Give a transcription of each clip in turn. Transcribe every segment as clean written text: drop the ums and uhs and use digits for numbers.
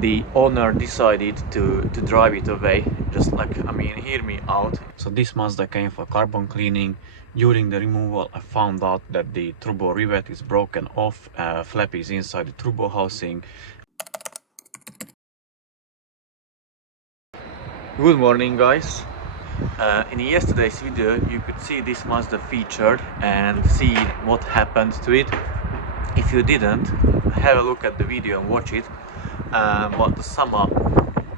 the owner decided to drive it away. Just like, I mean, hear me out. So this Mazda came for carbon cleaning. During the removal I found out that the turbo rivet is broken off, flap is inside the turbo housing. Good morning guys. In yesterday's video you could see this Mazda featured and see what happened to it. If you didn't, have a look at the video and watch it. But to sum up,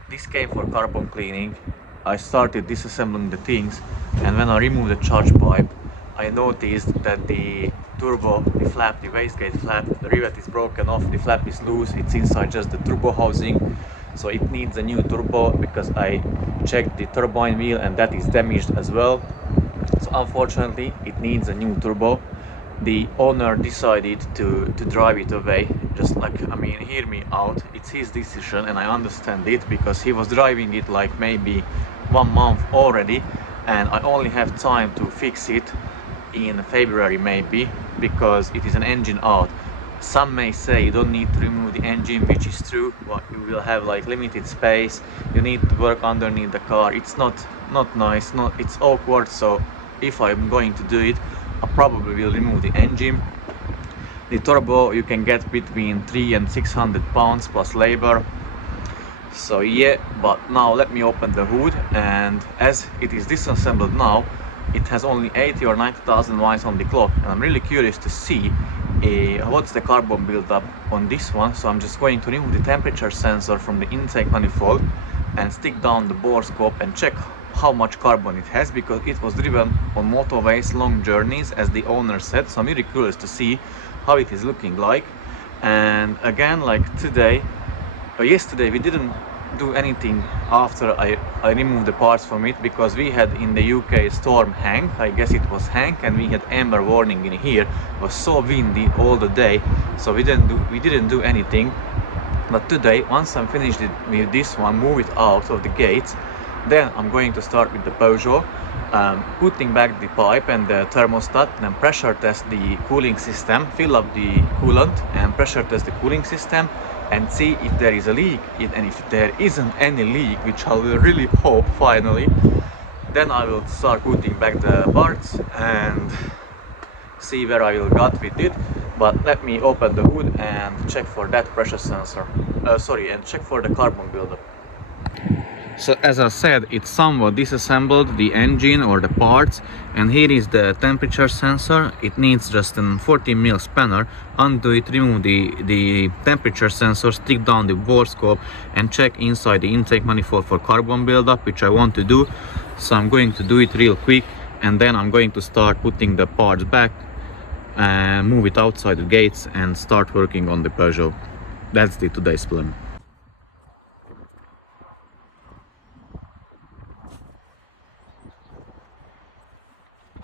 this came for carbon cleaning. I started disassembling the things, and when I removed the charge pipe, I noticed that the turbo, the flap, the wastegate flap, the rivet is broken off, the flap is loose, it's inside just the turbo housing. So it needs a new turbo because I checked the turbine wheel and that is damaged as well. So unfortunately it needs a new turbo. The owner decided to drive it away. Just like, I mean, hear me out, it's his decision and I understand it, because he was driving it like maybe 1 month already, and I only have time to fix it in February maybe, because it is an engine out. Some may say you don't need to remove the engine, which is true, but you will have like limited space, you need to work underneath the car. It's not nice, it's awkward. So if I'm going to do it, I probably will remove the engine. The turbo you can get between 300 and 600 pounds plus labor. So yeah, but now let me open the hood, and as it is disassembled now, it has only 80 or 90,000 miles on the clock, and I'm really curious to see what's the carbon buildup on this one. So I'm just going to remove the temperature sensor from the intake manifold and stick down the bore scope and check how much carbon it has, because it was driven on motorways, long journeys, as the owner said. So I'm really curious to see how it is looking like. And again, like today or yesterday, we didn't do anything after I removed the parts from it, because we had in the UK storm Hank, I guess it was Hank, and we had amber warning in here. It was so windy all the day, so we didn't do anything. But today, once I'm finished with this one, move it out of the gates, then I'm going to start with the Peugeot, putting back the pipe and the thermostat, and pressure test the cooling system, fill up the coolant and pressure test the cooling system, and see if there is a leak. And if there isn't any leak, which I will really hope finally, then I will start putting back the parts and see where I will get with it. But let me open the hood and check for that pressure sensor, and check for the carbon buildup. So as I said, it's somewhat disassembled, the engine or the parts, and here is the temperature sensor. It needs just a 14mm spanner. Undo it, remove the temperature sensor, stick down the bore scope and check inside the intake manifold for carbon buildup, which I want to do. So I'm going to do it real quick, and then I'm going to start putting the parts back and move it outside the gates and start working on the Peugeot. That's today's plan.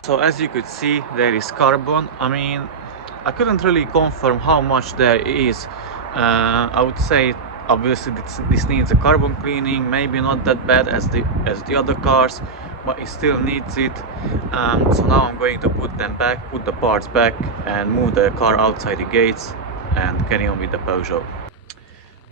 So as you could see, there is carbon. I mean, I couldn't really confirm how much there is. I would say obviously this needs a carbon cleaning, maybe not that bad as the other cars, but it still needs it. So now I'm going to put the parts back and move the car outside the gates and carry on with the Peugeot.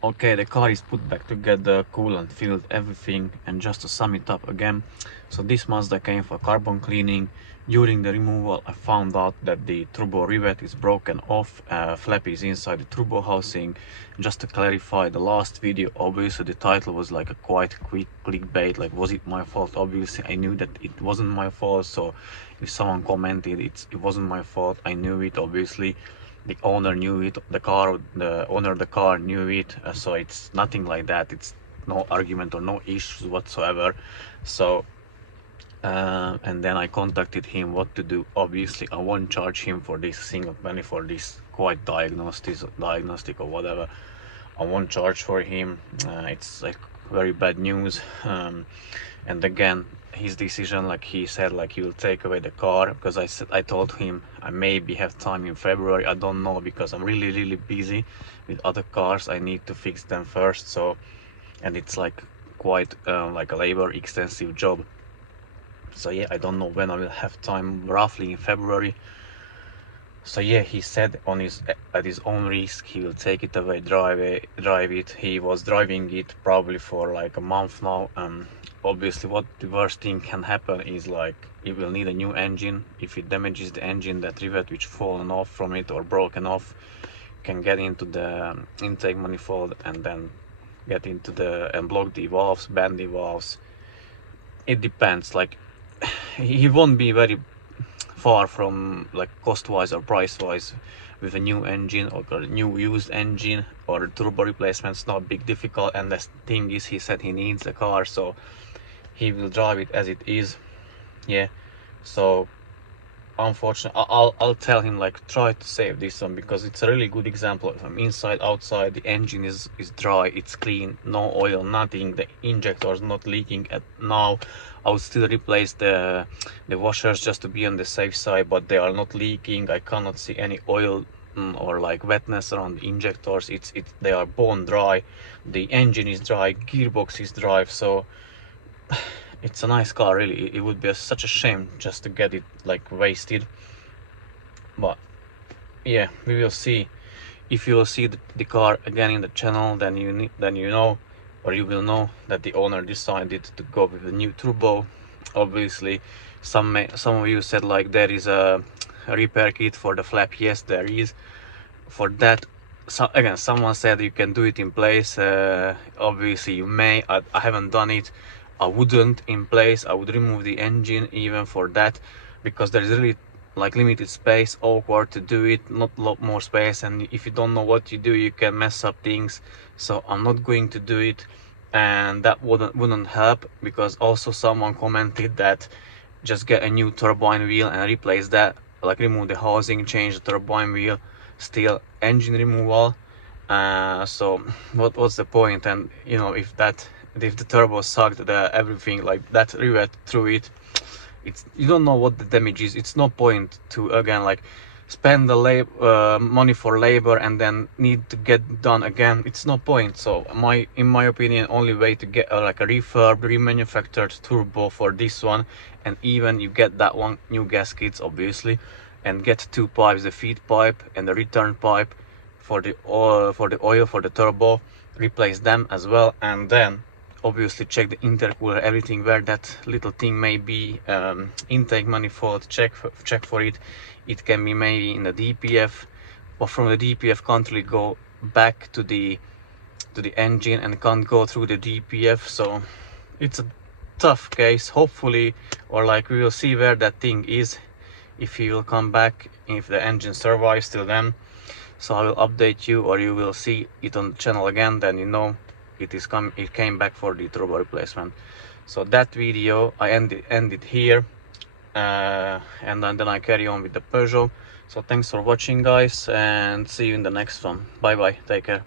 Okay, the car is put back together, coolant filled, everything. And just to sum it up again, so this Mazda came for carbon cleaning. During the removal I found out that the turbo rivet is broken off, flap is inside the turbo housing. Just to clarify, the last video, obviously the title was like a quite quick clickbait, like was it my fault? Obviously I knew that it wasn't my fault, so if someone commented it wasn't my fault, I knew it. Obviously the owner knew it, the owner of the car knew it, so it's nothing like that. It's no argument or no issues whatsoever. So and then I contacted him what to do. Obviously I won't charge him for this single penny, for this quite diagnostic or whatever. I won't charge for him. It's like very bad news. And again, his decision, like he said, like he will take away the car, because I told him I maybe have time in February. I don't know, because I'm really busy with other cars. I need to fix them first. So, and it's like quite like a labor extensive job. So yeah, I don't know when I will have time, roughly in February. So yeah, he said on his at his own risk he will take it away, drive it. He was driving it probably for like a month now. Obviously what the worst thing can happen is like it will need a new engine. If it damages the engine, that rivet which fallen off from it or broken off can get into the intake manifold and then get into the and block the valves, bend the valves. It depends. Like he won't be very far from like cost wise or price wise with a new engine or a new used engine or a turbo replacement. It's not big difficult, and the thing is he said he needs a car, so he will drive it as it is. Yeah, so unfortunately I'll tell him like try to save this one, because it's a really good example from inside outside. The engine is dry, it's clean, no oil, nothing, the injector is not leaking at now. I would still replace the washers just to be on the safe side, but they are not leaking. I cannot see any oil or like wetness around the injectors. They are bone dry, the engine is dry, gearbox is dry. So it's a nice car, really. It would be such a shame just to get it like wasted. But yeah, we will see. If you will see the car again in the channel, then you know, or you will know that the owner decided to go with a new turbo. Obviously some of you said like there is a repair kit for the flap. Yes, there is. For that, so again, someone said you can do it in place. Obviously you may. I haven't done it. I wouldn't in place. I would remove the engine even for that, because there is really like limited space, awkward to do it, not a lot more space, and if you don't know what you do you can mess up things. So I'm not going to do it, and that wouldn't help, because also someone commented that just get a new turbine wheel and replace that, like remove the housing, change the turbine wheel, still engine removal. So what's the point? And you know, if the turbo sucked, everything like that rivet through it, you don't know what the damage is. It's no point to again like spend the money for labor and then need to get done again. It's no point. So in my opinion, only way to get like a refurb, remanufactured turbo for this one, and even you get that one new gaskets obviously, and get two pipes, the feed pipe and the return pipe for the oil for the turbo, replace them as well, and then obviously check the intercooler, everything where that little thing may be. Intake manifold, check for it. It can be maybe in the DPF, but from the DPF can't really go back to the engine and can't go through the DPF. So it's a tough case. Hopefully, or like we will see where that thing is, if he will come back, if the engine survives till then. So I will update you, or you will see it on the channel again, then you know it came back for the turbo replacement. So that video I ended here, and then I carry on with the Peugeot. So thanks for watching guys, and see you in the next one. Bye bye, take care.